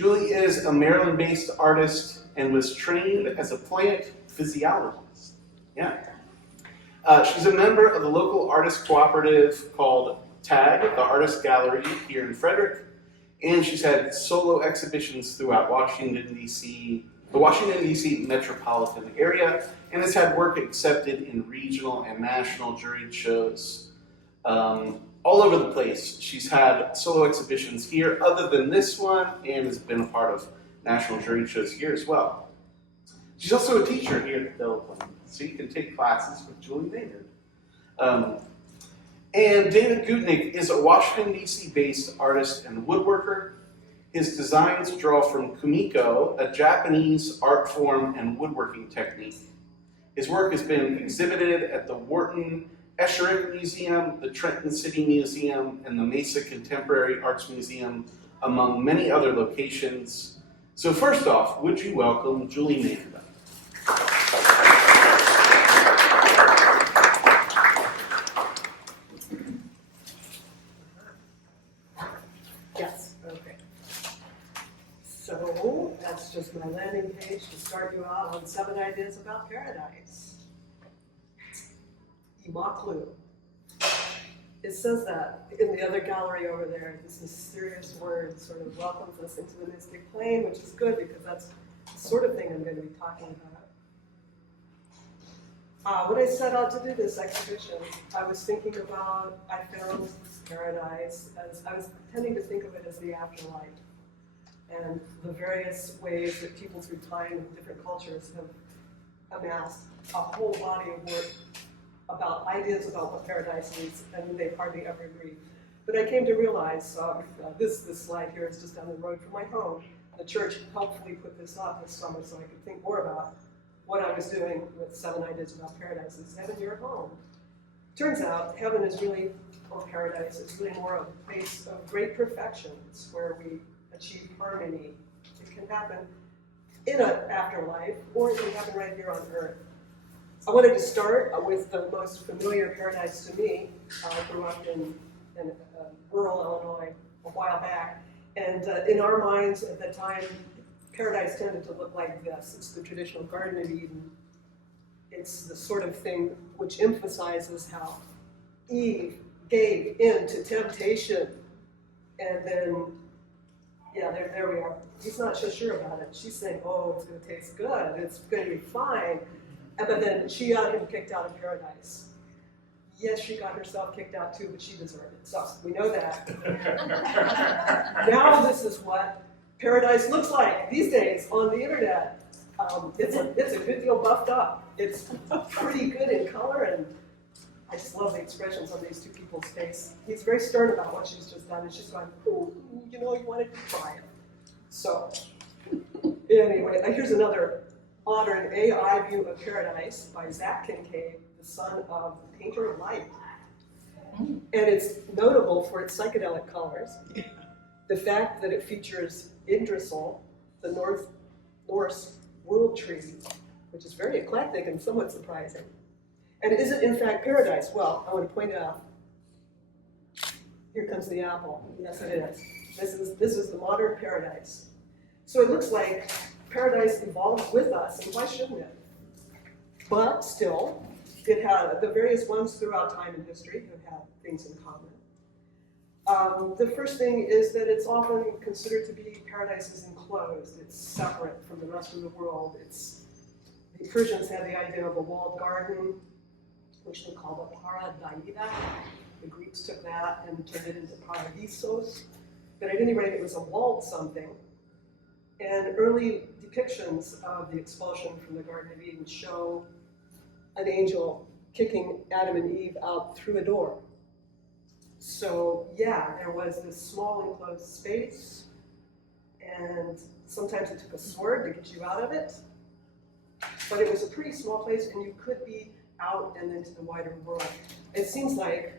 Julie is a Maryland-based artist and was trained as a plant physiologist. Yeah. She's a member of the local artist cooperative called TAG, the Artist Gallery here in Frederick, and she's had solo exhibitions throughout Washington, D.C., the Washington, D.C. metropolitan area, and has had work accepted in regional and national juried shows all over the place. She's had solo exhibitions here other than this one, and has been a part of national juried shows here as well. She's also a teacher here at the Delaplane, so you can take classes with Julie Maynard. And David Gootnick is a Washington, D.C.-based artist and woodworker. His designs draw from kumiko, a Japanese art form and woodworking technique. His work has been exhibited at the Wharton Esherick Museum, the Trenton City Museum, and the Mesa Contemporary Arts Museum, among many other locations. So first off, would you welcome Julie Maynard? Yes, okay. So that's just my landing page to start you out on 7 ideas about paradise. Imaklu. It says that in the other gallery over there, this mysterious word sort of welcomes us into the mystic plane, which is good because that's the sort of thing I'm going to be talking about. When I set out to do this exhibition, I was thinking about, I found paradise as, I was tending to think of it as the afterlife, and the various ways that people through time and different cultures have amassed a whole body of work about ideas about what paradise is, and they hardly ever agree. But I came to realize, this slide here is just down the road from my home. The church helpfully put this up this summer so I could think more about what I was doing with 7 ideas about paradise. Is heaven your home? Turns out heaven is really, or paradise, is really more a place of great perfections where we achieve harmony. It can happen in an afterlife, or it can happen right here on earth. I wanted to start with the most familiar paradise to me. I grew up in rural Illinois a while back, and in our minds at the time, paradise tended to look like this. It's the traditional Garden of Eden. It's the sort of thing which emphasizes how Eve gave in to temptation, and then, yeah, there we are. He's not so sure about it. She's saying, oh, it's going to taste good. It's going to be fine. But then she got him kicked out of paradise. Yes, she got herself kicked out too, but she deserved it. So we know that. Now this is what paradise looks like these days on the internet. It's a good deal buffed up. It's pretty good in color, and I just love the expressions on these two people's face. He's very stern about what she's just done, and she's going, oh, you wanted to try it. So anyway, here's another modern AI view of paradise by Zach Kincaid, the son of the painter of light. And it's notable for its psychedelic colors. The fact that it features Yggdrasil, the Norse world tree, which is very eclectic and somewhat surprising. And is it in fact paradise? Well, I want to point out, here comes the apple. Yes, it is. This is the modern paradise. So it looks like paradise evolved with us, and why shouldn't it? But still, it had the various ones throughout time and history have had things in common. The first thing is that it's often considered to be paradise is enclosed. It's separate from the rest of the world. The Persians had the idea of a walled garden, which they called a paradieta. The Greeks took that and turned it into paradisos. But at any rate, it was a walled something. And early depictions of the expulsion from the Garden of Eden show an angel kicking Adam and Eve out through a door. So yeah, there was this small enclosed space, and sometimes it took a sword to get you out of it, but it was a pretty small place, and you could be out and into the wider world. It seems like,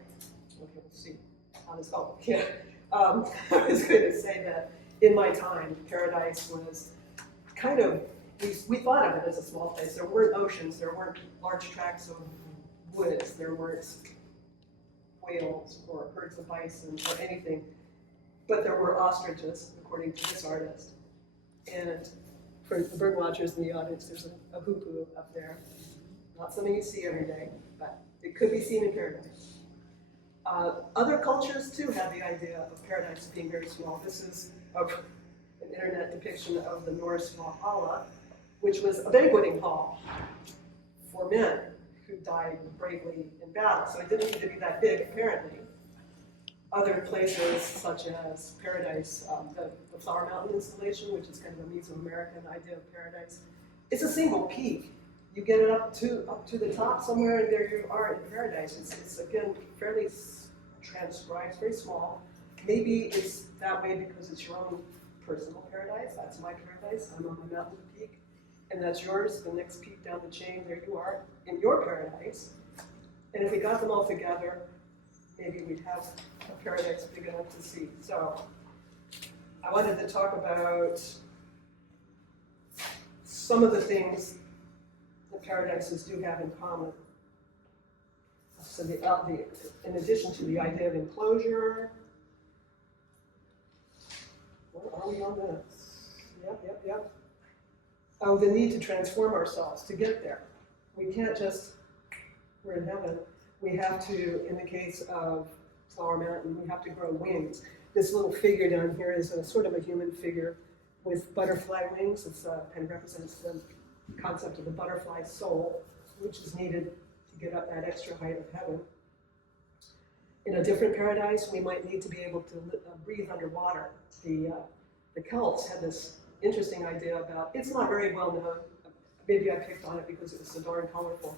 okay, let's see, how does, oh, yeah, I was going to say that in my time, paradise was kind of, we thought of it as a small place. There weren't oceans, there weren't large tracts of woods, there weren't whales or herds of bison or anything, but there were ostriches, according to this artist. And for the bird watchers in the audience, there's a hoopoo up there. Not something you see every day, but it could be seen in paradise. Other cultures too have the idea of paradise being very small. This is an internet depiction of the Norse Valhalla, which was a banqueting hall for men who died bravely in battle. So it didn't need to be that big, apparently. Other places, such as paradise, the Flower Mountain installation, which is kind of a Mesoamerican idea of paradise, it's a single peak. You get it up to the top somewhere, and there you are in paradise. It's again fairly transcribed, very small. Maybe it's that way because it's your own personal paradise. That's my paradise. I'm on my mountain peak, and that's yours. The next peak down the chain, there you are in your paradise. And if we got them all together, maybe we'd have a paradise big enough to see. So I wanted to talk about some of the things that paradises do have in common. So in addition to the idea of enclosure, where are we on this? Yep. Oh, the need to transform ourselves to get there. We can't just, we're in heaven. We have to, in the case of Flower Mountain, we have to grow wings. This little figure down here is a sort of a human figure with butterfly wings. It kind of represents the concept of the butterfly soul, which is needed to get up that extra height of heaven. In a different paradise, we might need to be able to breathe underwater. The Celts had this interesting idea about, it's not very well known, maybe I picked on it because it was so darn colorful,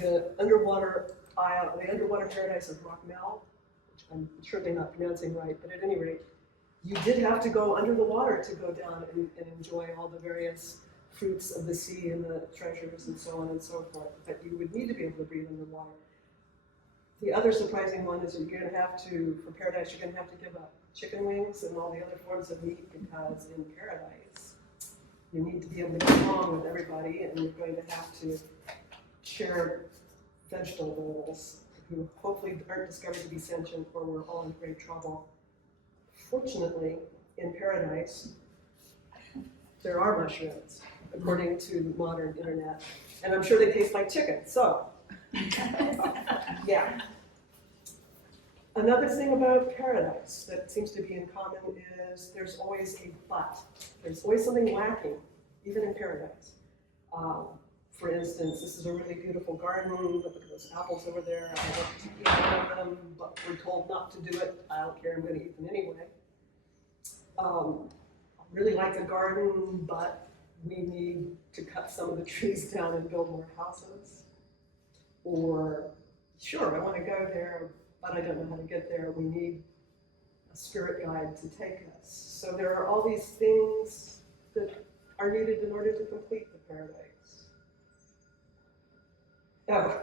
the underwater paradise of Rockmel, which I'm surely not pronouncing right, but at any rate, you did have to go under the water to go down and enjoy all the various fruits of the sea and the treasures and so on and so forth, but you would need to be able to breathe underwater. The other surprising one is you're going to have to, for paradise, you're going to have to give up chicken wings and all the other forms of meat because in paradise, you need to be able to get along with everybody and you're going to have to share vegetable bowls who hopefully aren't discovered to be sentient or we're all in great trouble. Fortunately, in paradise, there are mushrooms, according to modern internet, and I'm sure they taste like chicken, so, yeah. Another thing about paradise that seems to be in common is there's always a but. There's always something lacking, even in paradise. For instance, this is a really beautiful garden, but look at those apples over there. I want to eat one of them, but we're told not to do it. I don't care, I'm going to eat them anyway. I really like the garden, but we need to cut some of the trees down and build more houses. Or, sure, I want to go there, but I don't know how to get there. We need a spirit guide to take us. So there are all these things that are needed in order to complete the paradise. Oh,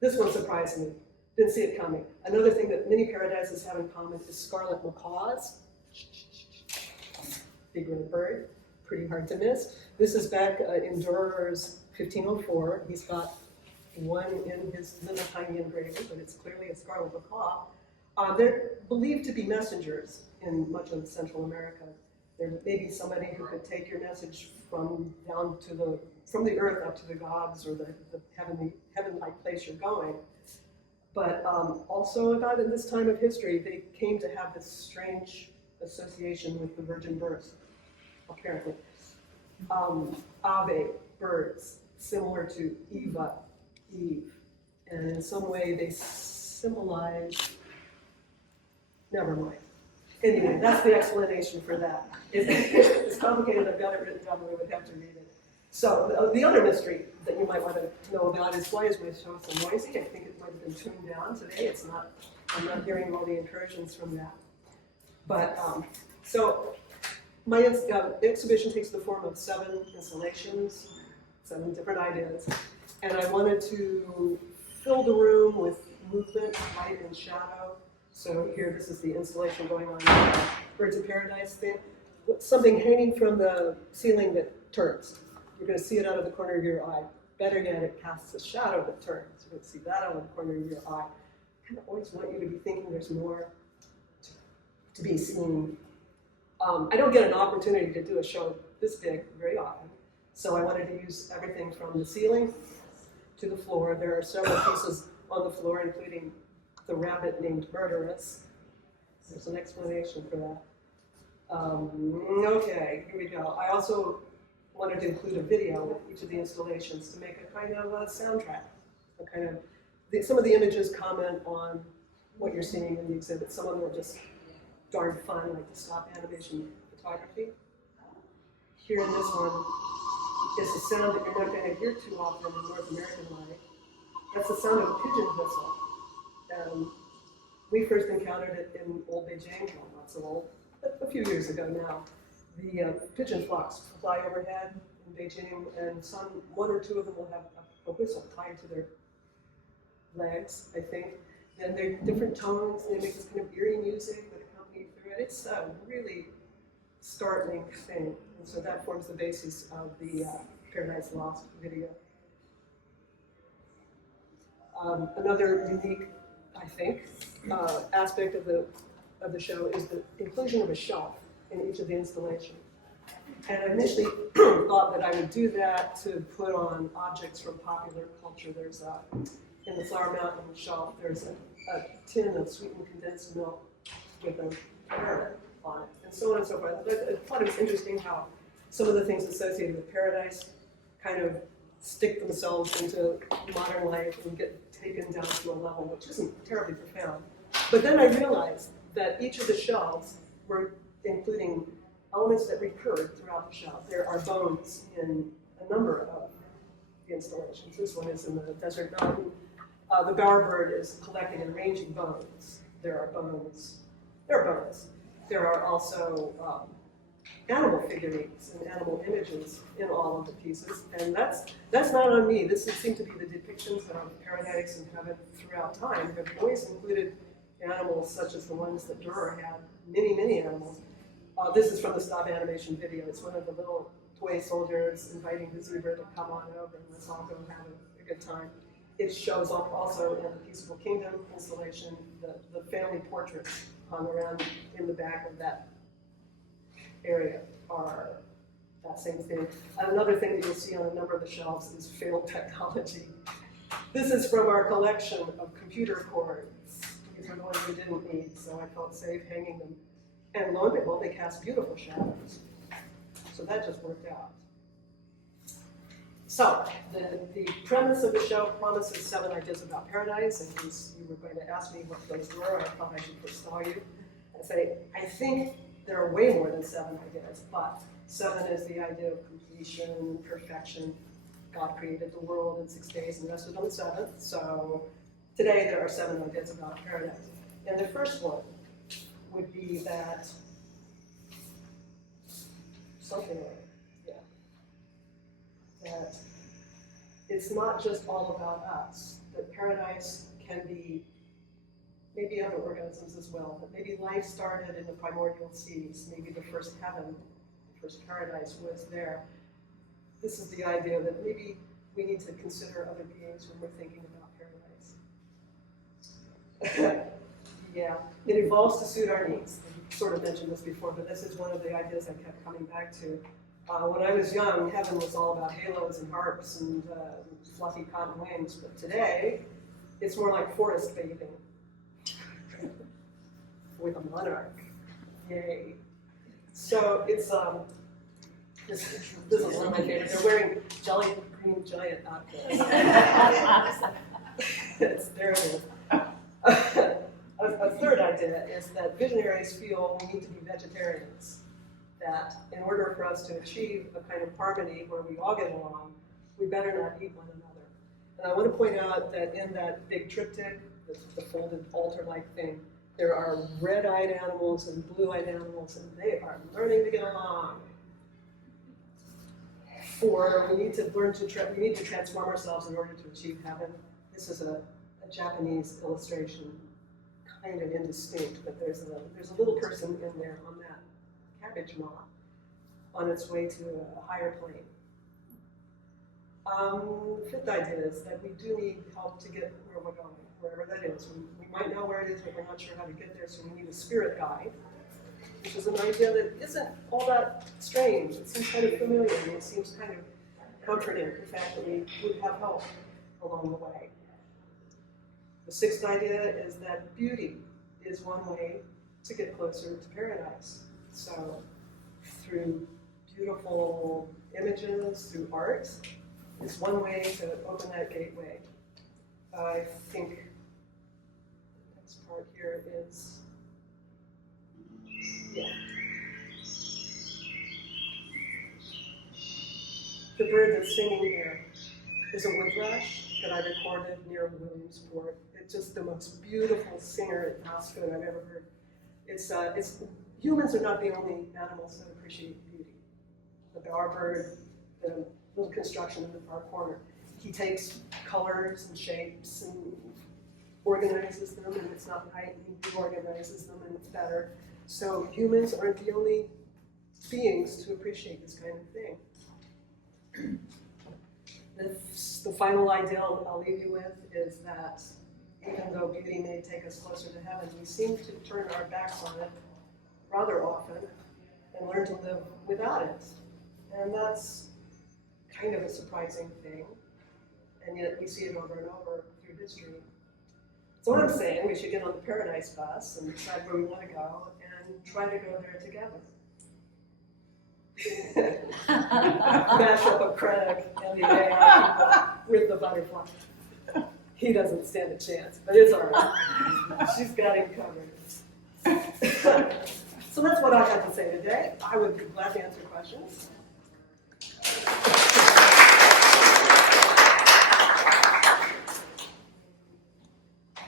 this one surprised me. Didn't see it coming. Another thing that many paradises have in common is scarlet macaws. Big red bird, pretty hard to miss. This is back in Durer's 1504. He's got one in his little tiny engraving, but it's clearly a scarlet macaw. They're believed to be messengers in much of Central America. There may be somebody who could take your message from the earth up to the gods or the heaven-like place you're going. But also about in this time of history, they came to have this strange association with the virgin birth, apparently. Ave, birds, similar to Eva, Eve. And in some way they symbolize, never mind. Anyway, that's the explanation for that. It's complicated, I've got it written down, but I would have to read it. So the other mystery that you might want to know about is why is my show so noisy? I think it might have been tuned down today. It's not, I'm not hearing all the incursions from that. But, so my exhibition takes the form of 7 installations, 7 different ideas. And I wanted to fill the room with movement, light and shadow. So here, this is the installation going on, Birds of Paradise thing. Something hanging from the ceiling that turns. You're going to see it out of the corner of your eye. Better yet, it casts a shadow that turns. You're going to see that out of the corner of your eye. I kind of always want you to be thinking there's more to be seen. I don't get an opportunity to do a show this big very often. So I wanted to use everything from the ceiling to the floor. There are several pieces on the floor, including the rabbit named Murderous. There's an explanation for that. Okay, here we go. I also wanted to include a video with each of the installations to make a kind of a soundtrack. A kind of, some of the images comment on what you're seeing in the exhibit. Some of them are just darn fun, like the stop animation photography. Here in this one is a sound that you're not going to hear too often in North American life. That's the sound of a pigeon whistle. We first encountered it in old Beijing, well, not so old, but a few years ago now. The pigeon flocks fly overhead in Beijing, and one or two of them will have a whistle tied to their legs, I think. And they're different tones, and they make this kind of eerie music that accompany through it. It's a really startling thing, and so that forms the basis of the Paradise Lost video. Another unique, I think, aspect of the show is the inclusion of a shelf in each of the installations. And I initially thought that I would do that to put on objects from popular culture. There's in the Flower Mountain shelf, there's a tin of sweetened condensed milk with a parrot on it, and so on and so forth. I thought it was interesting how some of the things associated with Paradise kind of stick themselves into modern life and get taken down to a level which isn't terribly profound. But then I realized that each of the shelves were including elements that recurred throughout the shelf. There are bones in a number of the installations. This one is in the desert mountain. The bowerbird is collecting and arranging bones. There are bones. There are also animal figurines and animal images in all of the pieces, and that's not on me. This seemed to be the depictions of paradise and heaven throughout time. Have always included animals such as the ones that Durer had, many animals. This is from the stop animation video. It's one of the little toy soldiers inviting the zebra to come on over and let's all go have a good time. It shows up also in the Peaceful Kingdom installation, the family portraits hung around in the back of that area are that same thing. And another thing that you'll see on a number of the shelves is failed technology. This is from our collection of computer cords. These are the ones we didn't need, so I felt safe hanging them. And lo and behold, they cast beautiful shadows. So that just worked out. So, the premise of the show promises 7 ideas about paradise. In case you were going to ask me what those were, I thought I should forestall you and say, I think there are way more than 7 ideas, but 7 is the idea of completion, perfection. God created the world in 6 days and rested on the 7th. So today there are 7 ideas about paradise. And the first one would be that something like, that it's not just all about us, that paradise can be maybe other organisms as well, but maybe life started in the primordial seas, maybe the first heaven, the first paradise was there. This is the idea that maybe we need to consider other beings when we're thinking about paradise. Yeah, it evolves to suit our needs. I sort of mentioned this before, but this is one of the ideas I kept coming back to. When I was young, heaven was all about halos and harps and fluffy cotton wings, but today, it's more like forest bathing with a monarch. Yay. So it's, this is one of my favorites. They're wearing Jolly Green Giant outfits. There it is. A third idea is that visionaries feel we need to be vegetarians. That in order for us to achieve a kind of harmony where we all get along, we better not eat one another. And I want to point out that in that big triptych, the folded altar-like thing, there are red-eyed animals and blue-eyed animals, and they are learning to get along. We need to transform ourselves in order to achieve heaven. This is a Japanese illustration, kind of indistinct, but there's a little person in there on that cabbage moth on its way to a higher plane. The fifth idea is that we do need help to get where we're going, wherever that is. We might know where it is, but we're not sure how to get there, so we need a spirit guide. which is an idea that isn't all that strange. It seems kind of familiar, and it seems kind of comforting, the fact that we would have help along the way. The sixth idea is that beauty is one way to get closer to paradise. So through beautiful images, through art, is one way to open that gateway. I think the next part here is, the bird that's singing here is a wood thrush that I recorded near Williamsport. It's just the most beautiful singer in Alaska I've ever heard. Humans are not the only animals that appreciate beauty. The bowerbird, the little construction in the far corner, he takes colors and shapes and organizes them, and it's not right, and he reorganizes them, and it's better. So humans aren't the only beings to appreciate this kind of thing. The final ideal I'll leave you with is that even though beauty may take us closer to heaven, we seem to turn our backs on it rather often and learn to live without it. And that's kind of a surprising thing, and yet we see it over and over through history. So what I'm saying, we should get on the Paradise bus and decide where we want to go and try to go there together. Mash up a Craig and the AI with the butterfly. He doesn't stand a chance, but it's all right. She's got him covered. So that's what I have to say today. I would be glad to answer questions.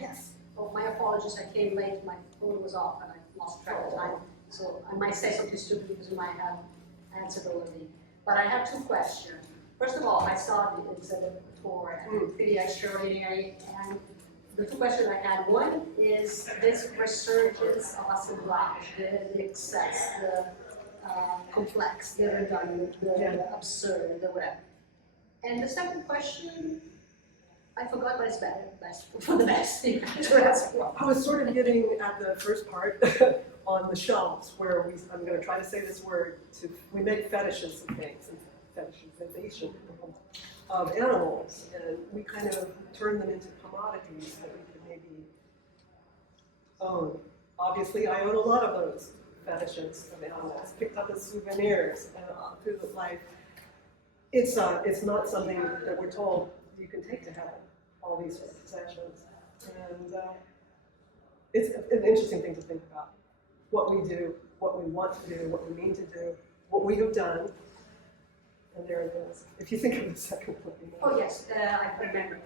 Yes. Oh, my apologies, I came late, my phone was off and I lost track of time. So I might say something stupid because you might have answered already. But I have two questions. First of all, I saw the exhibit before and pretty extraordinary. And the two questions I had, one is this resurgence of assemblage, the excess, the complex, the redundant, the absurd, the whatever. And the second question, I forgot, but it's better, best for the best thing to ask for. I was sort of getting at the first part on the shelves where I'm going to try to say this word, we make fetishes of things, and fetishization of animals, and we kind of turn them into commodities that we could maybe own. Obviously, I own a lot of those fetishes of animals, picked up as souvenirs through the life. It's not something that we're told you can take to heaven, all these possessions. And it's an interesting thing to think about. What we do, what we want to do, what we mean to do, what we have done, and there it is. If you think of the second one. Oh yes, I remember.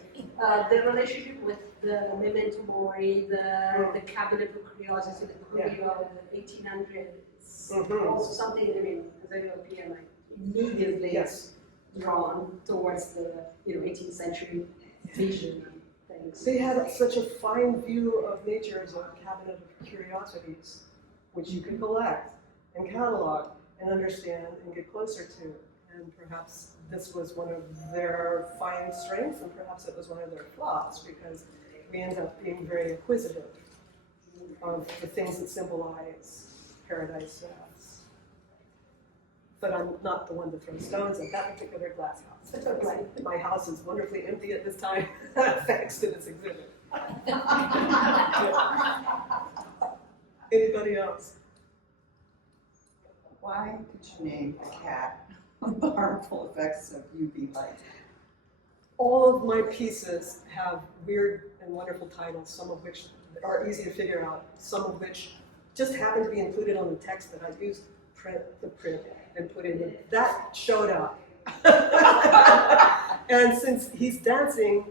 The relationship with the memento mori, the cabinet of curiosity, the curio, the 1800s, also something, I mean, as a European, like immediately drawn towards the 18th century vision and things. They had such a fine view of nature as a cabinet of curiosities, which you can collect and catalog and understand and get closer to. And perhaps this was one of their fine strengths, and perhaps it was one of their flaws, because we end up being very acquisitive of the things that symbolize paradise to us. But I'm not the one to throw stones at that particular glass house. My house is wonderfully empty at this time, thanks to this exhibit. Anybody else? Why did you name the cat the harmful effects of UV light? All of my pieces have weird and wonderful titles, some of which are easy to figure out, some of which just happen to be included on the text that I used to print and put in. That showed up. And since he's dancing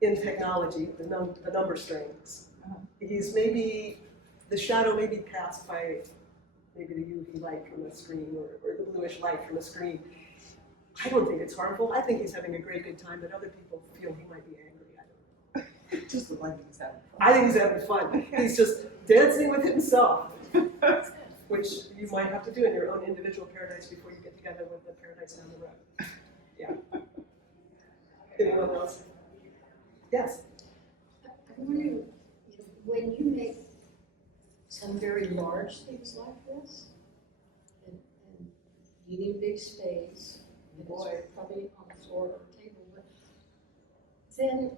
in technology, the number strings, he's the shadow may be cast by maybe the UV light from the screen or the bluish light from the screen. I don't think it's harmful. I think he's having a great good time, but other people feel he might be angry. I don't know. It just looked like he was having fun. I think he's having fun. He's just dancing with himself, which you might have to do in your own individual paradise before you get together with the paradise down the road. Yeah. Anyone else? Yes? I'm wondering, when you make some very large things like this, and you need a big space, and it's probably on the floor or table, but then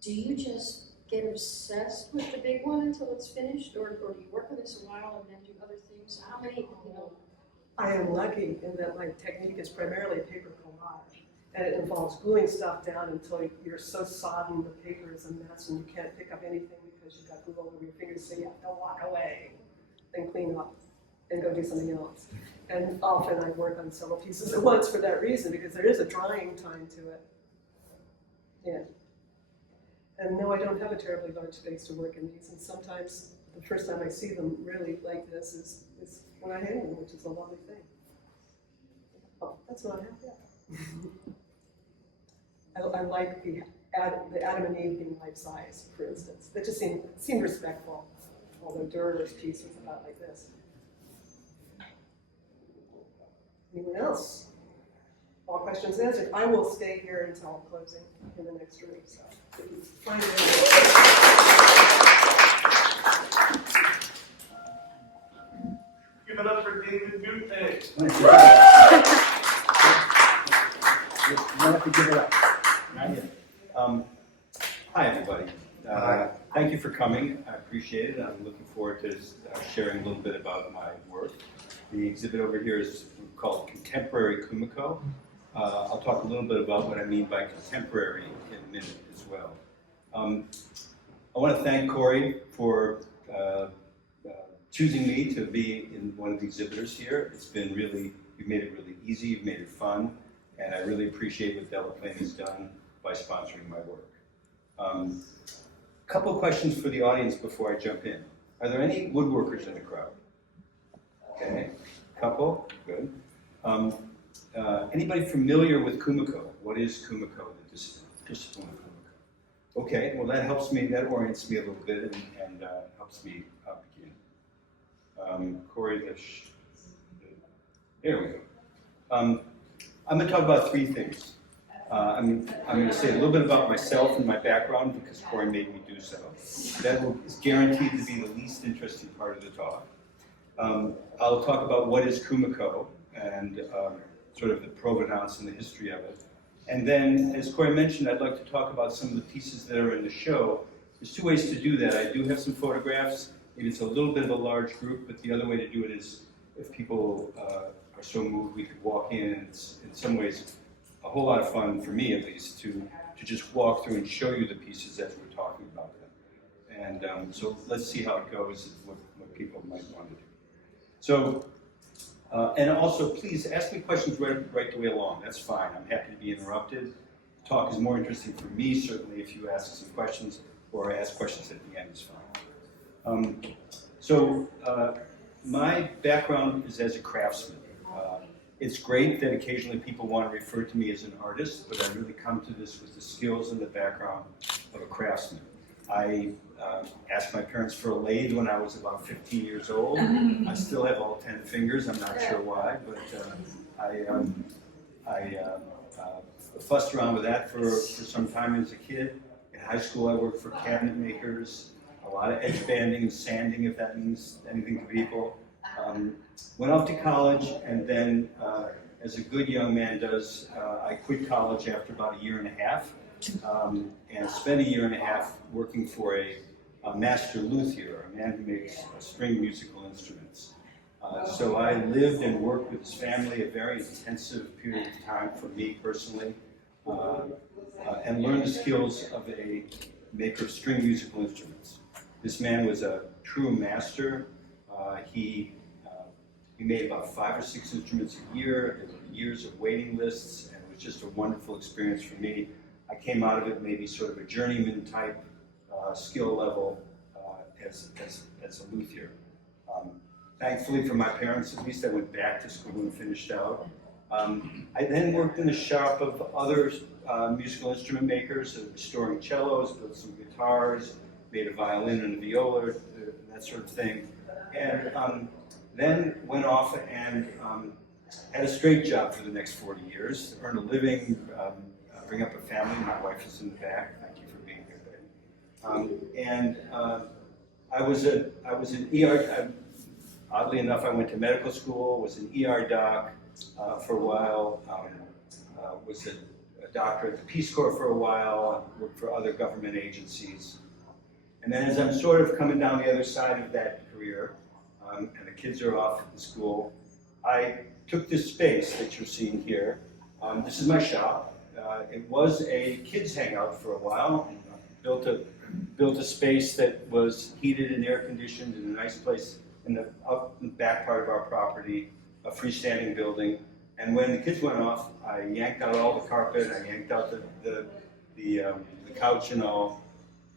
do you just get obsessed with the big one until it's finished, or do you work on this a while and then do other things? How many, you know? I am lucky in that my technique is primarily paper collage, and it involves gluing stuff down until you're so sodden the paper is a mess and you can't pick up anything because you've got glue all over your fingers, so you have to walk away and clean up and go do something else. And often I work on several pieces at once for that reason, because there is a drying time to it. Yeah. And no, I don't have a terribly large space to work in these, and sometimes the first time I see them really like this is when I hang them, which is a lovely thing. Oh, that's not half yet. I like the Adam and Eve being life size, for instance. That just seemed respectful, although Durer's piece was about like this. Anyone else? All questions answered. I will stay here until closing in the next room. So if you find Give it up for David Gootnick. You don't have to give it up. Not yet. Hi, everybody. Thank you for coming. I appreciate it. I'm looking forward to sharing a little bit about my work. The exhibit over here is called Contemporary Kumiko. I'll talk a little bit about what I mean by contemporary in a minute as well. I want to thank Corey for choosing me to be in one of the exhibitors here. It's been really, you've made it really easy, you've made it fun, and I really appreciate what Delaplane has done by sponsoring my work. A couple of questions for the audience before I jump in. Are there any woodworkers in the crowd? Okay, couple, good. Anybody familiar with Kumiko? What is Kumiko, the discipline of Kumiko? Okay, well that helps me, that orients me a little bit and helps me begin. Corey, there we go. I'm going to talk about three things. I'm going to say a little bit about myself and my background because Corey made me do so. That is guaranteed to be the least interesting part of the talk. I'll talk about what is Kumiko and sort of the provenance and the history of it. And then, as Corey mentioned, I'd like to talk about some of the pieces that are in the show. There's two ways to do that. I do have some photographs. Maybe it's a little bit of a large group, but the other way to do it is if people are so moved, we could walk in, and it's in some ways a whole lot of fun, for me at least, to just walk through and show you the pieces as we're talking about them. And so let's see how it goes, what people might want to do. So, and also please ask me questions right the way along, that's fine. I'm happy to be interrupted. Talk is more interesting for me, certainly, if you ask some questions or ask questions at the end is fine. My background is as a craftsman. It's great that occasionally people want to refer to me as an artist, but I really come to this with the skills and the background of a craftsman. I asked my parents for a lathe when I was about 15 years old. I still have all 10 fingers, I'm not sure why, but I fussed around with that for some time as a kid. In high school I worked for cabinet makers, a lot of edge banding and sanding, if that means anything to people. Went off to college, and then, as a good young man does, I quit college after about a year and a half, and spent a year and a half working for a master luthier, a man who makes string musical instruments. So I lived and worked with his family a very intensive period of time for me personally, and learned the skills of a maker of string musical instruments. This man was a true master. He made about 5 or 6 instruments a year. There were years of waiting lists, and it was just a wonderful experience for me. I came out of it maybe sort of a journeyman type skill level as a luthier. Thankfully for my parents, at least, I went back to school and finished out. I then worked in the shop of other musical instrument makers, restoring cellos, built some guitars, made a violin and a viola, that sort of thing. And then went off and had a straight job for the next 40 years, earn a living, bring up a family. My wife is in the back. Thank you for being here, babe. I was an ER, oddly enough, I went to medical school, was an ER doc for a while, was a doctor at the Peace Corps for a while, worked for other government agencies. And then as I'm sort of coming down the other side of that career, and the kids are off in school, I took this space that you're seeing here. This is my shop. It was a kids hangout for a while. Built a space that was heated and air conditioned in a nice place up in the back part of our property, a freestanding building. And when the kids went off, I yanked out all the carpet, I yanked out the couch and all,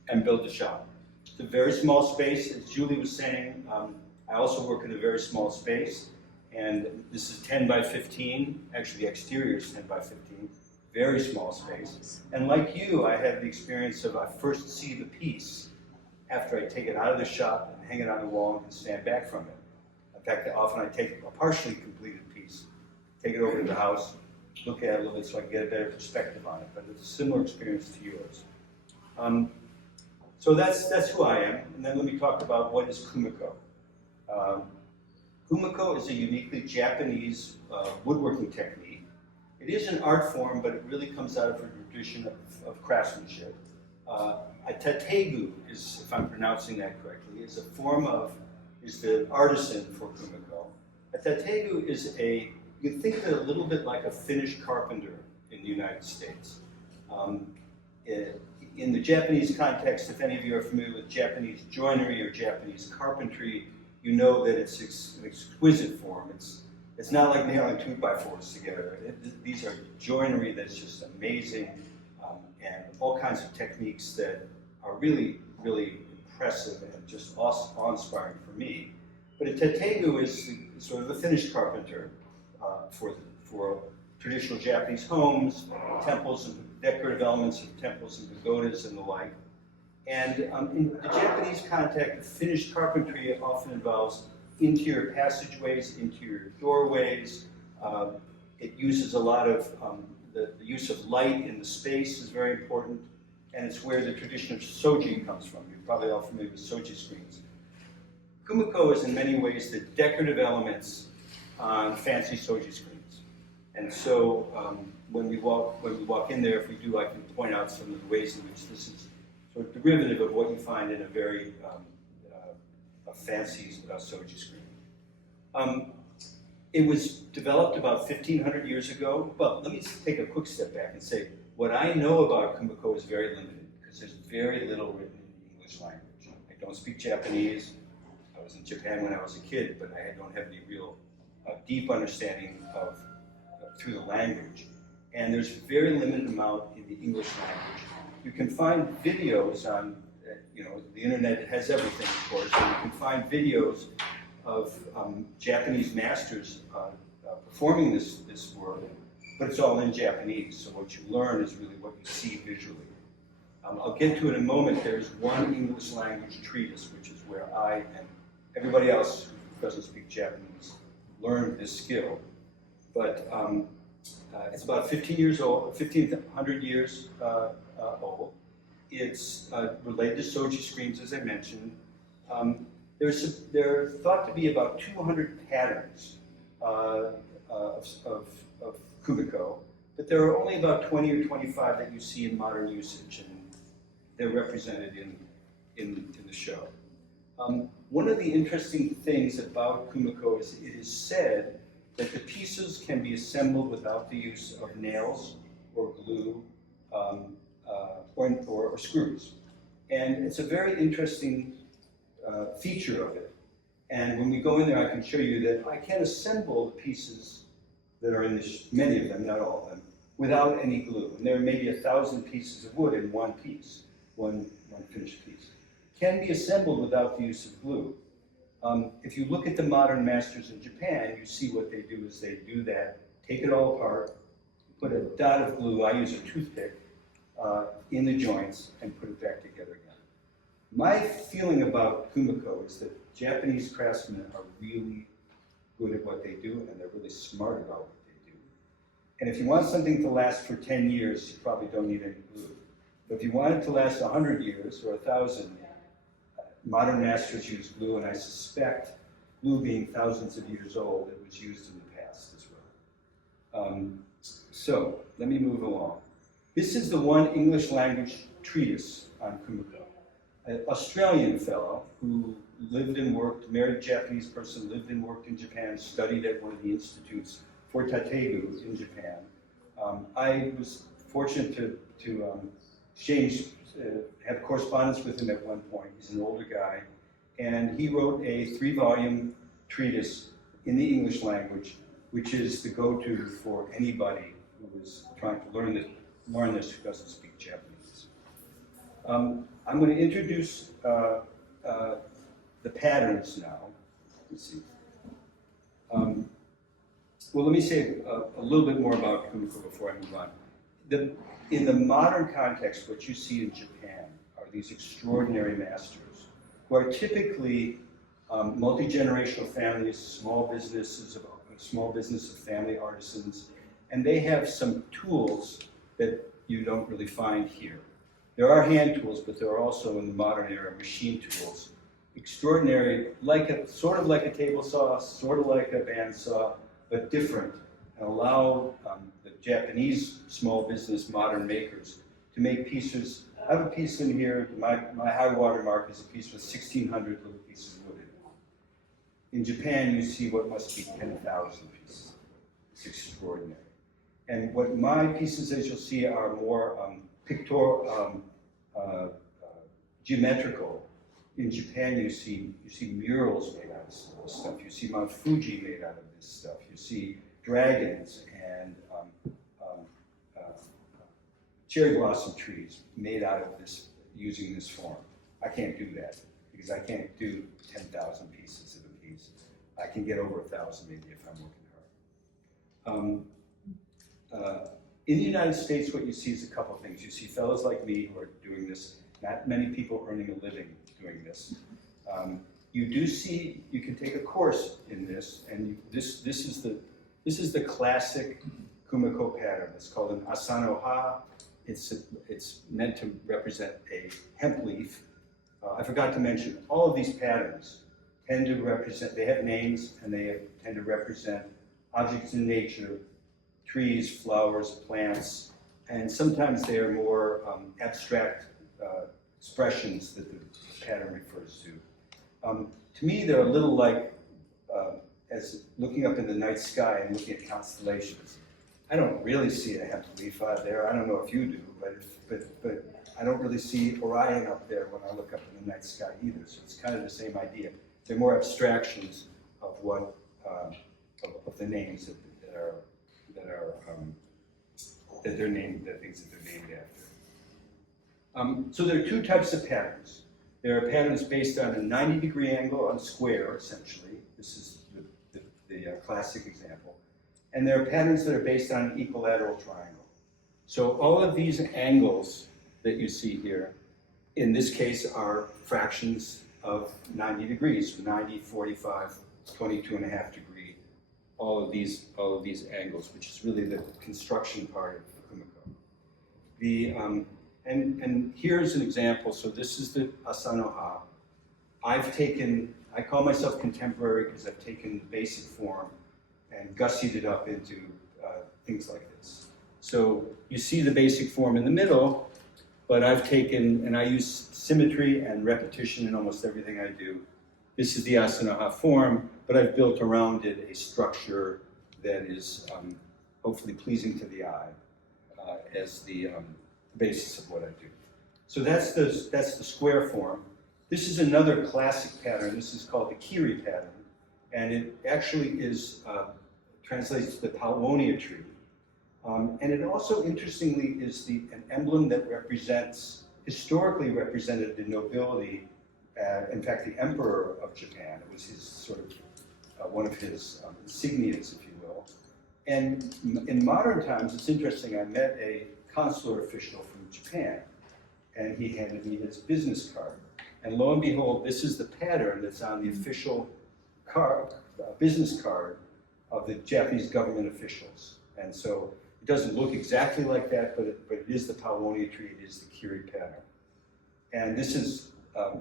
and built the shop. It's a very small space, as Julie was saying. I also work in a very small space, and this is 10 by 15. Actually, the exterior is 10 by 15. Very small space. And like you, I had the experience of I first see the piece after I take it out of the shop and hang it on the wall and can stand back from it. In fact, often I take a partially completed piece, take it over to the house, look at it a little bit so I can get a better perspective on it. But it's a similar experience to yours. So that's who I am. And then let me talk about what is kumiko. Kumiko is a uniquely Japanese woodworking technique. It is an art form, but it really comes out of a tradition of craftsmanship. A tategu is, if I'm pronouncing that correctly, is the artisan for kumiko. A tategu is you can think of it a little bit like a Finnish carpenter in the United States. In the Japanese context, if any of you are familiar with Japanese joinery or Japanese carpentry, you know that it's an exquisite form. It's not like nailing 2x4s together. These are joinery that's just amazing, and all kinds of techniques that are really, really impressive and just awe-inspiring for me. But a tategu is sort of the Finnish carpenter for traditional Japanese homes, temples, and decorative elements of temples and pagodas and the like. And in the Japanese context, Finnish carpentry often involves interior passageways, interior doorways. It uses a lot of, the use of light in the space is very important, and it's where the tradition of soji comes from. You're probably all familiar with soji screens. Kumiko is in many ways the decorative elements on fancy soji screens. And so when we walk in there, if we do, I can point out some of the ways in which this is sort of derivative of what you find in a very a fancy soji screen. It was developed about 1,500 years ago. Well, let me take a quick step back and say what I know about kumiko is very limited because there's very little written in the English language. I don't speak Japanese. I was in Japan when I was a kid, but I don't have any real deep understanding of through the language. And there's very limited amount in the English language. You can find videos on, the internet has everything, of course, and you can find videos of Japanese masters performing this work, but it's all in Japanese, so what you learn is really what you see visually. I'll get to it in a moment. There's one English language treatise, which is where I and everybody else who doesn't speak Japanese learned this skill. But it's about 1,500 years old. It's related to soji screens, as I mentioned. There are thought to be about 200 patterns of kumiko, but there are only about 20 or 25 that you see in modern usage, and they're represented in the show. One of the interesting things about kumiko is it is said that the pieces can be assembled without the use of nails or glue or screws. And it's a very interesting feature of it. And when we go in there, I can show you that I can assemble the pieces that are in this, many of them, not all of them, without any glue. And there may be 1,000 pieces of wood in one piece, one finished piece. Can be assembled without the use of glue. If you look at the modern masters in Japan, you see what they do is they do that, take it all apart, put a dot of glue, I use a toothpick, in the joints and put it back together again. My feeling about kumiko is that Japanese craftsmen are really good at what they do and they're really smart about what they do. And if you want something to last for 10 years, you probably don't need any glue. But if you want it to last 100 years or 1,000, modern masters use glue, and I suspect glue being thousands of years old, it was used in the past as well. So let me move along. This is the one English language treatise on kumiko. An Australian fellow who lived and worked, married Japanese person, lived and worked in Japan, studied at one of the institutes for tategu in Japan. I was fortunate to have correspondence with him at one point. He's an older guy, and he wrote a 3-volume treatise in the English language, which is the go-to for anybody who is trying to learn this who doesn't speak Japanese. I'm going to introduce the patterns now. Let's see. Well, let me say a little bit more about kumiko before I move on. In the modern context, what you see in Japan are these extraordinary masters who are typically multi-generational families, small business of family artisans, and they have some tools that you don't really find here. There are hand tools, but there are also, in the modern era, machine tools. Extraordinary, sort of like a table saw, sort of like a bandsaw, but different, and allow the Japanese small business modern makers to make pieces. I have a piece in here, my high water mark is a piece with 1,600 little pieces of wood in it. In Japan, you see what must be 10,000 pieces. It's extraordinary. And what my pieces, as you'll see, are more geometrical. In Japan, you see murals made out of this stuff. You see Mount Fuji made out of this stuff. You see dragons and cherry blossom trees made out of this, using this form. I can't do that because I can't do 10,000 pieces of a piece. I can get over 1,000 maybe if I'm working hard. In the United States, what you see is a couple of things. You see fellows like me who are doing this, not many people earning a living doing this. You do see, you can take a course in this, and this is the classic kumiko pattern. It's called an asanoha. It's meant to represent a hemp leaf. I forgot to mention, all of these patterns tend to represent, they have names, and they tend to represent objects in nature, trees, flowers, plants, and sometimes they are more abstract expressions that the pattern refers to. To me, they're a little like as looking up in the night sky and looking at constellations. I don't really see a hemp leaf out there. I don't know if you do, but I don't really see Orion up there when I look up in the night sky either. So it's kind of the same idea. They're more abstractions of what of the names that they're named, the things that they're named after. So there are two types of patterns. There are patterns based on a 90-degree angle on a square, essentially. This is the classic example. And there are patterns that are based on an equilateral triangle. So all of these angles that you see here, in this case, are fractions of 90 degrees, 90, 45, 22.5 degree, all of these angles, which is really the construction part of the kumiko. And here's an example. So this is the asanoha. I call myself contemporary because I've taken the basic form and gussied it up into things like this. So you see the basic form in the middle, but I've taken, and I use symmetry and repetition in almost everything I do. This is the asanoha form, but I've built around it a structure that is hopefully pleasing to the eye as the basis of what I do. So that's the square form. This is another classic pattern. This is called the kiri pattern, and it actually is translates to the paonia tree. And it also, interestingly, is an emblem that historically represented the nobility. In fact, the emperor of Japan. It was his sort of one of his insignias, if you will. And in modern times, it's interesting. I met a consular official from Japan, and he handed me his business card. And lo and behold, this is the pattern that's on the official business card of the Japanese government officials. And so it doesn't look exactly like that, but it is the paonia tree, it is the kiri pattern. And this is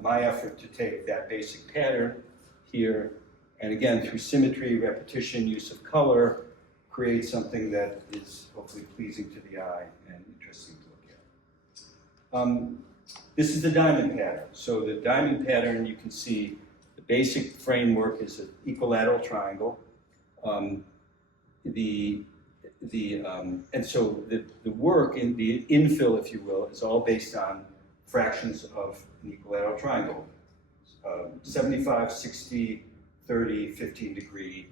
my effort to take that basic pattern here, and again, through symmetry, repetition, use of color, create something that is hopefully pleasing to the eye and interesting to look at. This is the diamond pattern. So the diamond pattern, you can see the basic framework is an equilateral triangle. And so the work, in the infill, if you will, is all based on fractions of an equilateral triangle. 75, 60, 30, 15 degree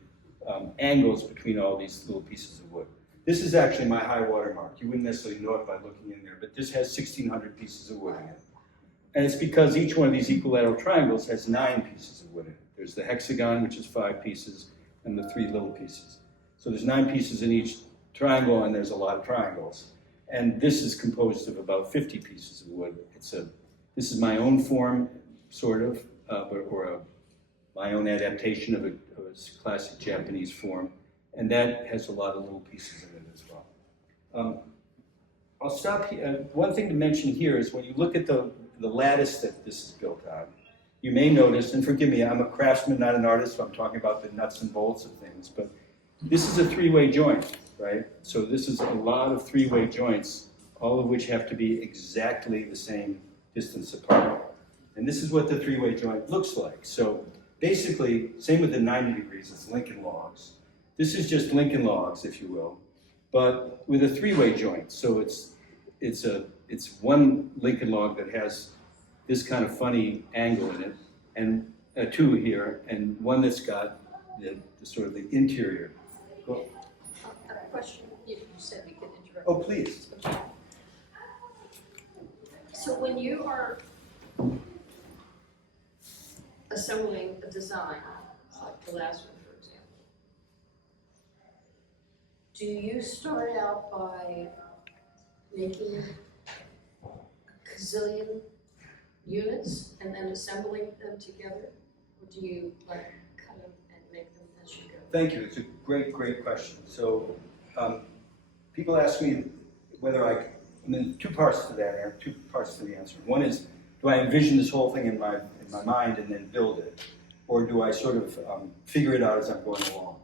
angles between all these little pieces of wood. This is actually my high water mark. You wouldn't necessarily know it by looking in there, but this has 1,600 pieces of wood in it. And it's because each one of these equilateral triangles has 9 pieces of wood in it. There's the hexagon, which is 5 pieces, and the 3 little pieces. So there's 9 pieces in each triangle, and there's a lot of triangles. And this is composed of about 50 pieces of wood. This is my own form, sort of, my own adaptation of a classic Japanese form. And that has a lot of little pieces in it as well. I'll stop here. One thing to mention here is when you look at the lattice that this is built on, you may notice, and forgive me, I'm a craftsman, not an artist, so I'm talking about the nuts and bolts of things, but this is a 3-way joint, right? So this is a lot of 3-way joints, all of which have to be exactly the same distance apart. And this is what the 3-way joint looks like. So basically, same with the 90 degrees, it's Lincoln logs. This is just Lincoln logs, if you will, but with a 3-way joint. So it's one Lincoln log that has this kind of funny angle in it, and 2 here, and one that's got the sort of the interior. Cool. I have a question, if you said we could interrupt. Oh, please. So when you are assembling a design, like the last one, for example, do you start out by making a gazillion units and then assembling them together? Or do you like kind of make them as you go? Thank you. It's a great, great question. So people ask me whether and then 2 parts to that, 2 parts to the answer. One is, do I envision this whole thing in my mind and then build it? Or do I sort of figure it out as I'm going along?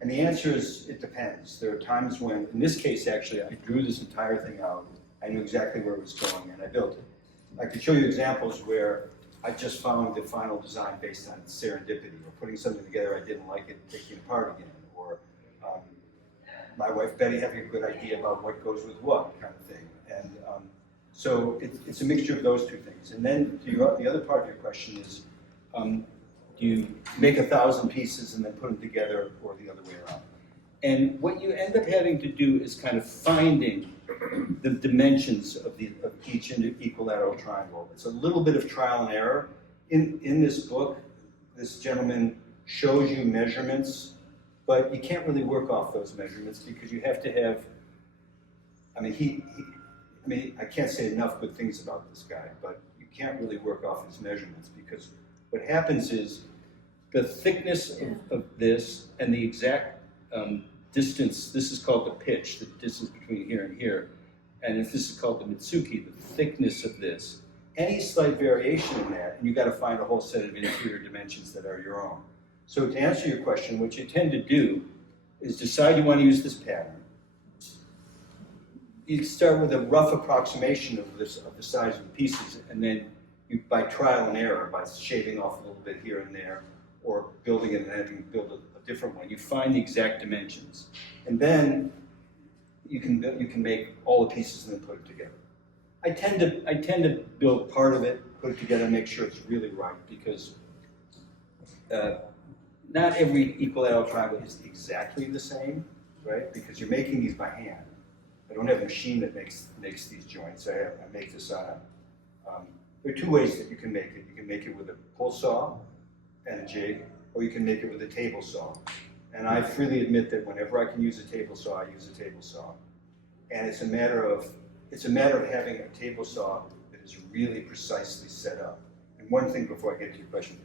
And the answer is, it depends. There are times when, in this case actually, I drew this entire thing out. I knew exactly where it was going and I built it. I could show you examples where I just found the final design based on serendipity, or putting something together I didn't like it, taking it apart again, or my wife Betty having a good idea about what goes with what kind of thing. And so it's a mixture of those 2 things. And then the other part of your question is, do you make 1,000 pieces and then put them together, or the other way around? And what you end up having to do is kind of finding the dimensions of each equilateral triangle. It's a little bit of trial and error. In this book, this gentleman shows you measurements, but you can't really work off those measurements because you have to have, I can't say enough good things about this guy, but you can't really work off his measurements because what happens is the thickness of this and the exact distance, this is called the pitch, the distance between here and here, and if this is called the Mitsuki, the thickness of this, any slight variation in that, and you've got to find a whole set of interior dimensions that are your own. So to answer your question, what you tend to do is decide you want to use this pattern. You start with a rough approximation of the size of the pieces, and then by trial and error, by shaving off a little bit here and there, or building it and having to build a different one, you find the exact dimensions, and then you can make all the pieces and then put it together. I tend to build part of it, put it together, and make sure it's really right, because not every equilateral triangle is exactly the same, right? Because you're making these by hand. I don't have a machine that makes these joints. I make this on there are 2 ways that you can make it. You can make it with a pull saw and a jig, or you can make it with a table saw. And I freely admit that whenever I can use a table saw, I use a table saw. And it's a matter of having a table saw that is really precisely set up. And one thing before I get to your question,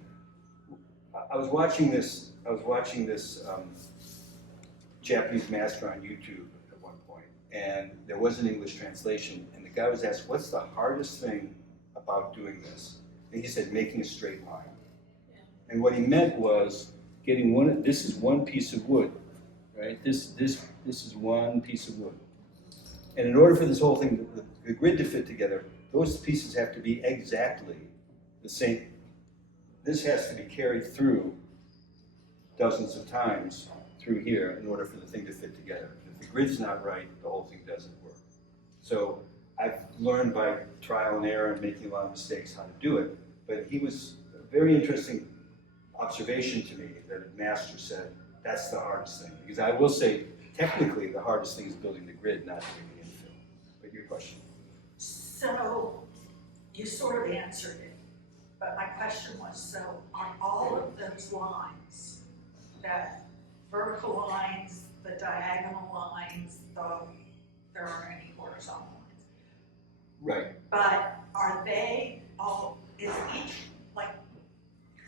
I was watching this Japanese master on YouTube at one point, and there was an English translation, and the guy was asked, "What's the hardest thing about doing this?" And he said, making a straight line. And what he meant was getting this is one piece of wood, right? This is one piece of wood. And in order for this whole thing, the grid to fit together, those pieces have to be exactly the same. This has to be carried through dozens of times through here in order for the thing to fit together. If the grid's not right, the whole thing doesn't work. So I've learned by trial and error and making a lot of mistakes how to do it. But he was a very interesting observation to me that a master said, that's the hardest thing. Because I will say, technically, the hardest thing is building the grid, not doing the infill. But your question. So, you sort of answered it, but my question was, so on all of those lines, the vertical lines, the diagonal lines, there aren't any horizontal lines, Right. but are they all, is each like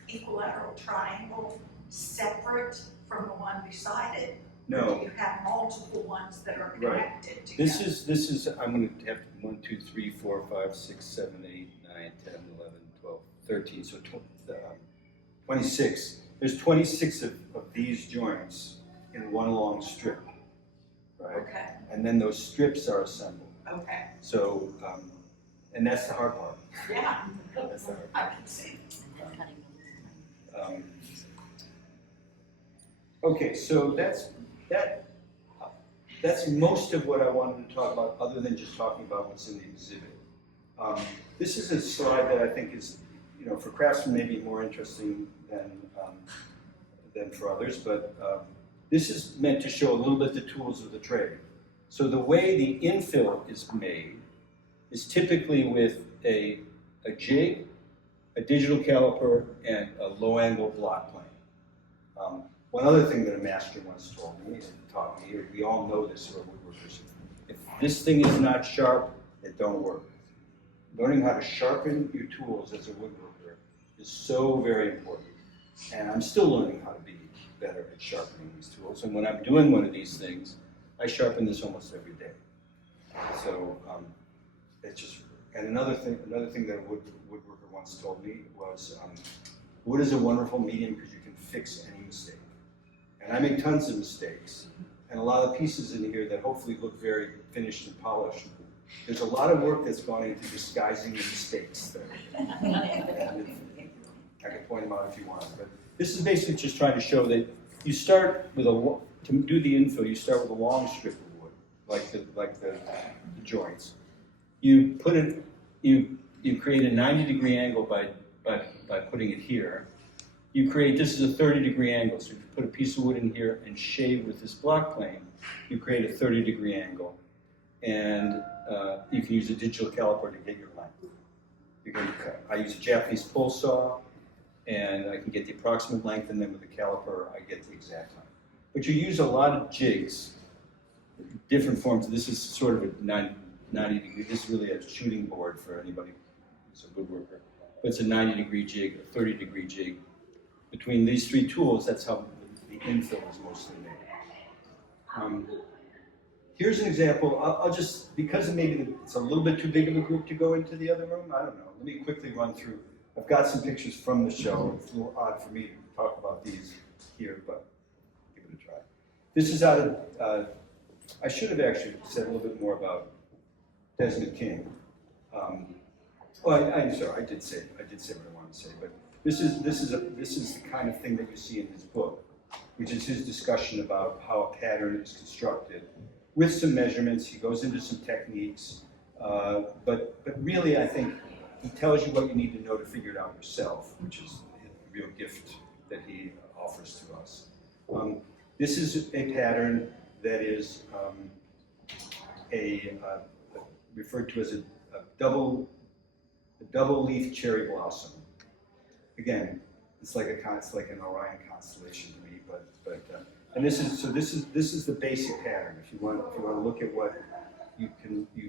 equilateral triangle separate from the one beside it? Or No. do you have multiple ones that are Right. connected together? This is, I'm gonna have 1, 2, 3, 4, 5, 6, 7, 8, 9, 10, 11, 12, 13, so 26. There's 26 of these joints in one long strip, right? Okay, And then those strips are assembled. okay, So, and that's the hard part. yeah, That's the hard I can see. part. Okay, so that's most of what I wanted to talk about, other than just talking about what's in the exhibit. This is a slide that I think is, for craftsmen maybe more interesting than for others, but this is meant to show a little bit the tools of the trade. So the way the infill is made is typically with a jig, a digital caliper, and a low-angle block plane. One other thing that a master once told me and taught me, we all know this who are woodworkers, if this thing is not sharp, it don't work. Learning how to sharpen your tools as a woodworker is so very important. And I'm still learning how to be better at sharpening these tools. And when I'm doing one of these things, I sharpen this almost every day. So it's just, and another thing that a woodworker once told me was, wood is a wonderful medium because you can fix any mistake. And I make tons of mistakes, and a lot of pieces in here that hopefully look very finished and polished. There's a lot of work that's gone into disguising the mistakes there. And I can point them out if you want, but this is basically just trying to show that you start with to do the infill, you start with a long strip of wood, like the joints. You put it, you create a 90-degree angle by putting it here. You create, this is a 30-degree angle, so if you put a piece of wood in here and shave with this block plane, you create a 30-degree angle. And you can use a digital caliper to get your length. I use a Japanese pull saw, and I can get the approximate length, and then with the caliper, I get the exact length. But you use a lot of jigs, different forms. This is sort of a 90-degree, this is really a shooting board for anybody who's a woodworker. But it's a 90-degree jig, a 30-degree jig. Between these three tools, that's how the infill is mostly made. Here's an example. I'll just, because maybe it's a little bit too big of a group to go into the other room, I don't know. Let me quickly run through. I've got some pictures from the show. It's a little odd for me to talk about these here, but give it a try. This is out of, I should have actually said a little bit more about Desmond King. I'm sorry, I did say what I wanted to say, but this is the kind of thing that you see in his book, which is his discussion about how a pattern is constructed with some measurements. He goes into some techniques, but really I think he tells you what you need to know to figure it out yourself, which is the real gift that he offers to us. This is a pattern that is referred to as a double leaf cherry blossom. Again, it's like an Orion constellation to me, and this is the basic pattern. If you want to look at what you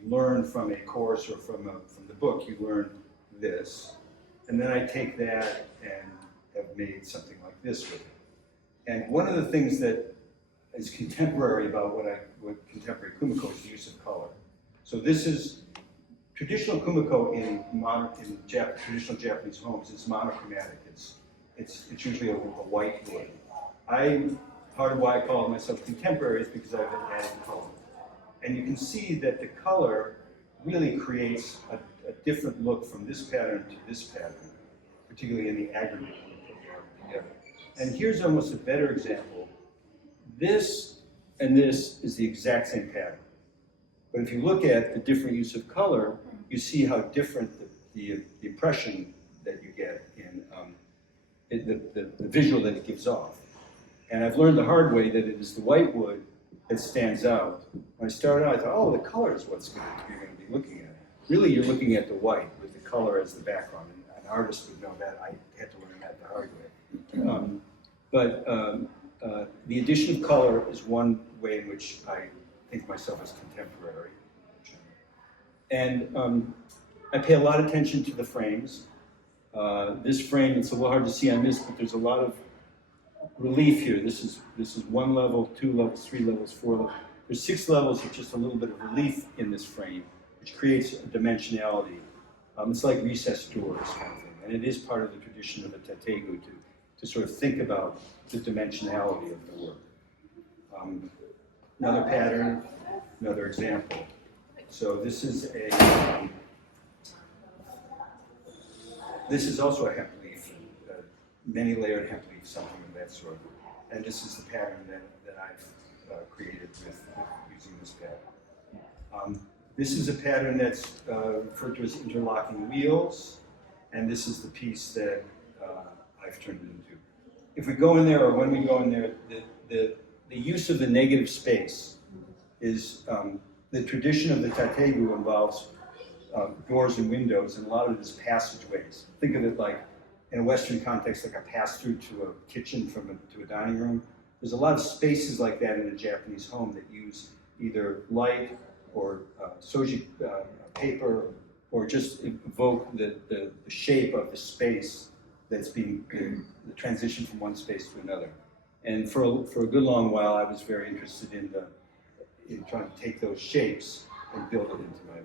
learn from a course or from the book, you learn this, and then I take that and have made something like this with it. And one of the things that is contemporary about what contemporary Kumiko is the use of color. So this is traditional kumiko in traditional Japanese homes is monochromatic. It's usually a white wood. Part of why I call myself contemporary is because I've added color. And you can see that the color really creates a different look from this pattern to this pattern, particularly in the aggregate when you put them together. And here's almost a better example. This and this is the exact same pattern. But if you look at the different use of color, you see how different the impression that you get in the visual that it gives off. And I've learned the hard way that it is the white wood that stands out. When I started out, I thought, oh, the color is what you're going to be looking at. Really, you're looking at the white with the color as the background. And an artist would know that. I had to learn that the hard way. The addition of color is one way in which I think myself as contemporary. And I pay a lot of attention to the frames. This frame, it's a little hard to see on this, but there's a lot of relief here. This is 1 level, 2 levels, 3 levels, 4 levels. There's 6 levels of just a little bit of relief in this frame, which creates a dimensionality. It's like recessed doors kind of thing. And it is part of the tradition of the tategu to sort of think about the dimensionality of the work. Another pattern, another example. So this is also a hemp leaf, many layered hemp leaf, something of that sort. And this is the pattern that I've created with using this pattern. This is a pattern that's referred to as interlocking wheels, and this is the piece that I've turned it into. If we go in there, or when we go in there, the use of the negative space is, the tradition of the tategu involves doors and windows, and a lot of it is passageways. Think of it like, in a Western context, like a pass-through to a kitchen to a dining room. There's a lot of spaces like that in a Japanese home that use either light or soji paper, or just evoke the shape of the space that's being, the transition from one space to another. And for a good long while, I was very interested in trying to take those shapes and build it into my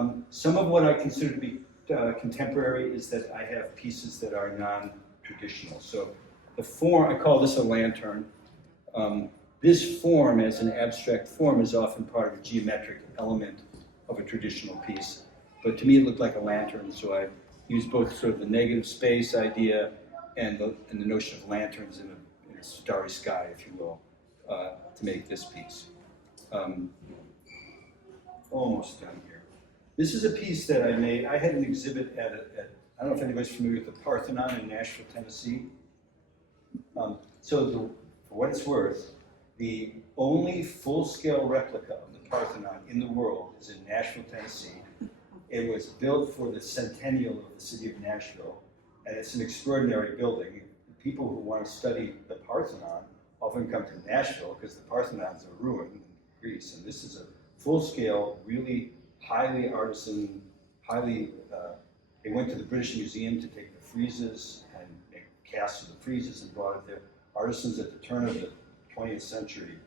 work. Some of what I consider to be contemporary is that I have pieces that are non-traditional. So the form, I call this a lantern. This form, as an abstract form, is often part of a geometric element of a traditional piece. But to me, it looked like a lantern, so I used both sort of the negative space idea and the notion of lanterns in a starry sky, if you will, to make this piece. Almost done here. This is a piece that I made. I had an exhibit at I don't know if anybody's familiar with the Parthenon in Nashville, Tennessee. For what it's worth, the only full-scale replica of the Parthenon in the world is in Nashville, Tennessee. It was built for the centennial of the city of Nashville, and it's an extraordinary building. People who want to study the Parthenon often come to Nashville because the Parthenon's a ruin in Greece, and this is a full-scale, really highly artisan, they went to the British Museum to take the friezes and make casts of the friezes and brought it there. Artisans at the turn of the 20th century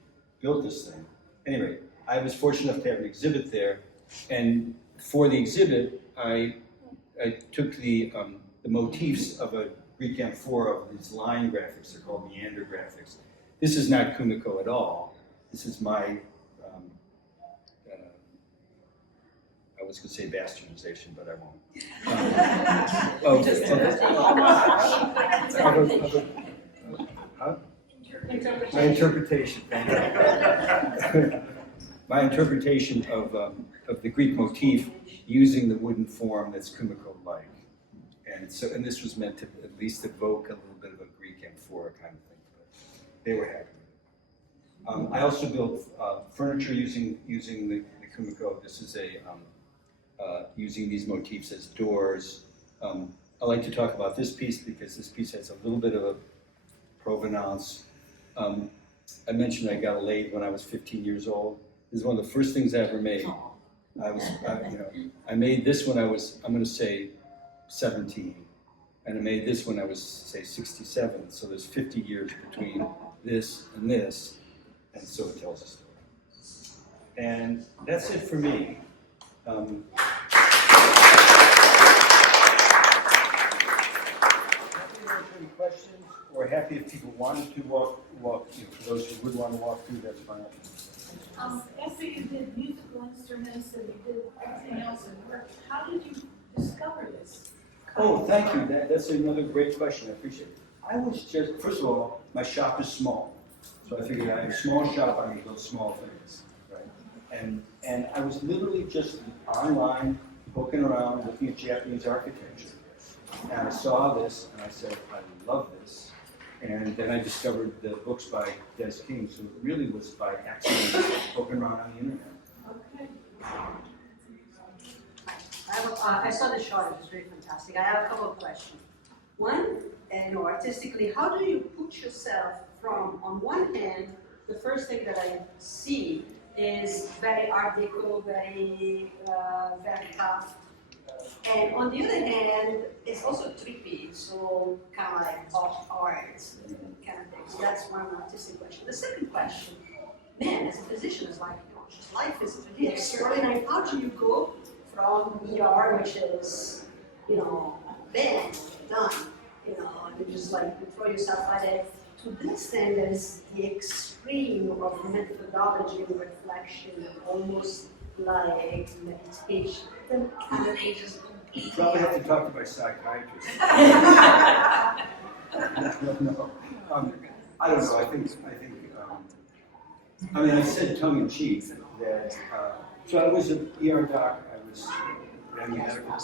built this thing. Anyway, I was fortunate enough to have an exhibit there, and for the exhibit, I took the motifs of a Greek amphora of these line graphics. They're called meander graphics. This is not kumiko at all. This is my, I was going to say bastardization, but I won't. My interpretation. My interpretation of the Greek motif using the wooden form that's kumiko-like. And this was meant to at least evoke a little bit of a Greek amphora kind of thing. But they were happy with it. I also built furniture using the kumiko. This is using these motifs as doors. I like to talk about this piece because this piece has a little bit of a provenance. I mentioned I got a lathe when I was 15 years old. This is one of the first things I ever made. I made this when I was, I'm going to say, 17, and I made this when I was, say, 67. So there's 50 years between this, and so it tells a story. And that's it for me. Happy to answer any questions, or happy if people wanted to walk, for those who would want to walk through, that's fine. After you did musical instruments and you did everything else at work, how did you discover this? Oh, thank you, that's another great question, I appreciate it. I was just, first of all, my shop is small, so I figured I have a small shop, I'm gonna build small things, right? And I was literally just online, poking around, looking at Japanese architecture. And I saw this, and I said, I love this. And then I discovered the books by Des King, so it really was by accident, poking around on the internet. Okay. I saw the shot, it was really fantastic. I have a couple of questions. One, artistically, how do you put yourself from, on one hand, the first thing that I see is very art deco, very tough. And on the other hand, it's also trippy, so kind of like pop art kind of thing. So that's one artistic question. The second question, man, as a physician, it's like, just life is really extraordinary. How do you go from ER, which is, bam, done, and you just like you throw yourself at it, to this thing that is the extreme of methodology and reflection, almost like meditation. Then kind of just You probably have to talk to my psychiatrist. No. I don't know. I think. I said tongue in cheek that. So I was an ER doc. I was running a medical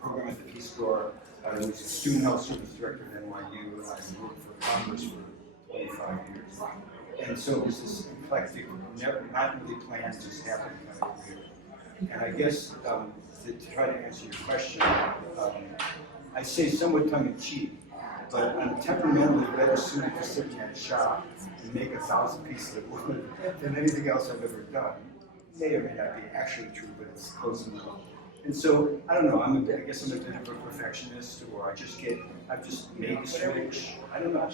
program at the Peace Corps. I was a student health service director at NYU. I worked for Congress for 25 years. And so it was this eclectic, not really planned, just happened kind of career. And I guess to try to answer your question, I say somewhat tongue in cheek, but I'm temperamentally better suited to sit in that shop and make 1,000 pieces of wood than anything else I've ever done. May or may not be actually true, but it's close enough. And so, I don't know, I guess I'm a bit of a perfectionist, or I've just made the switch. I don't know.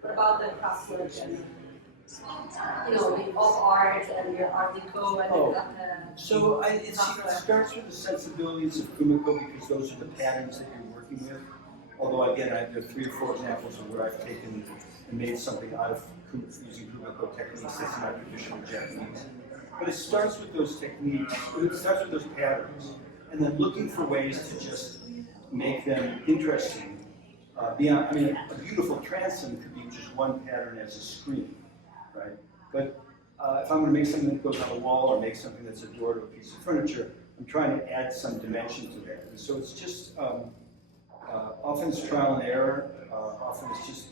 What about the craftsmanship and, the of art and your art deco and So it starts with the sensibilities of Kumiko, because those are the patterns that you're working with. Although again, there are 3 or 4 examples of where I've taken and made something out of using Kumiko techniques that's not traditional Japanese. But it starts with those techniques, it starts with those patterns, and then looking for ways to just make them interesting. Beyond, a beautiful transom could be just one pattern as a screen, right? But if I'm going to make something that goes on a wall, or make something that's a door to a piece of furniture, I'm trying to add some dimension to that. And so it's just, often it's trial and error, often it's just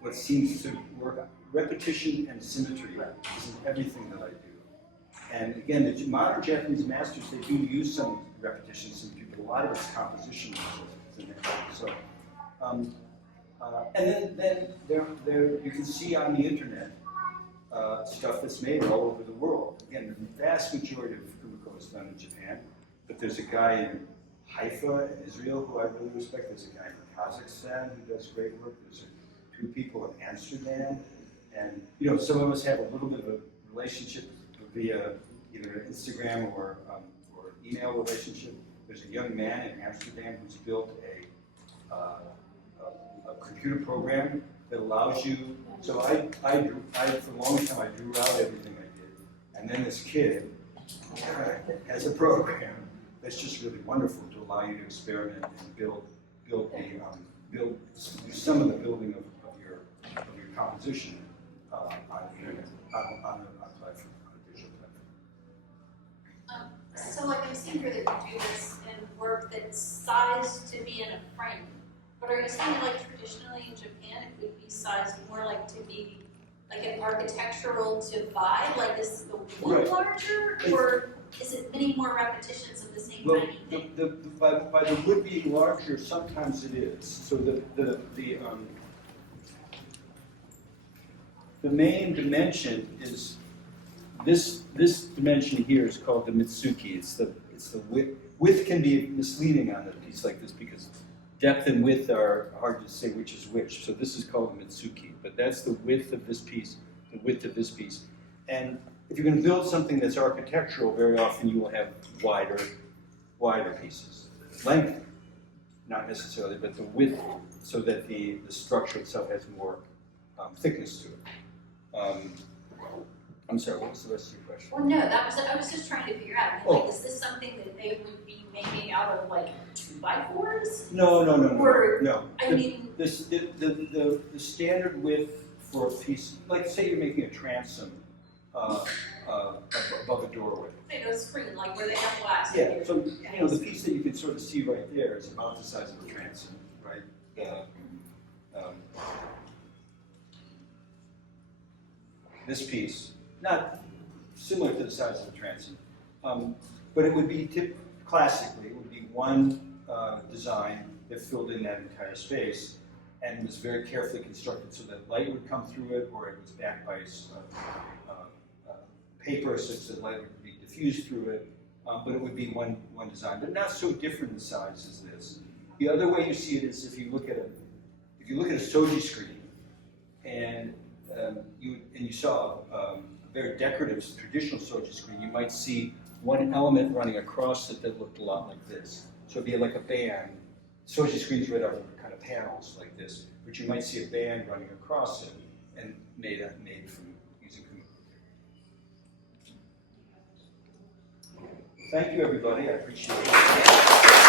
what seems to work. Repetition and symmetry is in everything that I do. And again, the modern Japanese masters, they do use some repetition, symmetry, but a lot of it's composition. So, and then there you can see on the internet stuff that's made all over the world. Again, the vast majority of Kumiko is done in Japan, but there's a guy in Haifa in Israel who I really respect. There's a guy in Kazakhstan who does great work. There's 2 people in Amsterdam. And some of us have a little bit of a relationship via either Instagram or email relationship. There's a young man in Amsterdam who's built a computer program that allows you. So I for a long time I drew out everything I did, and then this kid has a program that's just really wonderful to allow you to experiment and build some of the building of your composition. On the internet, on a digital platform. So like I'm seeing here that you do this in work that's sized to be in a frame, but are you saying like traditionally in Japan it would be sized more like to be like an architectural divide, like is the wood Right. larger, or is it many more repetitions of the same Well, tiny thing? by the wood being larger, sometimes it is. So the main dimension is this dimension here is called the Mitsuki. It's the width. Width can be misleading on a piece like this because depth and width are hard to say which is which. So this is called the Mitsuki, but that's the width of this piece, the width of this piece. And if you're gonna build something that's architectural, very often you will have wider pieces. Length, not necessarily, but the width, so that the structure itself has more thickness to it. I'm sorry, what was the rest of your question? Well, no, I was just trying to figure out, I mean, Oh. like, is this something that they would be making out of like 2x4s? No, Or- no. I mean, The standard width for a piece, like say you're making a transom above a doorway. they go screen, like where they have glass. Yeah, so, you know, the piece that you can sort of see right there is about the size of a transom, right? This piece, not similar to the size of a transom, but it would be classically, it would be one design that filled in that entire space and was very carefully constructed so that light would come through it, or it was backed by paper such that light would be diffused through it, but it would be one design, but not so different in size as this. The other way you see it is if you look at a soji screen, and you saw a very decorative traditional soji screen, you might see one element running across it that looked a lot like this. So it'd be like a band. Soji screens right are kind of panels like this, but you might see a band running across it and made from using Gootnick. Thank you, everybody. I appreciate it.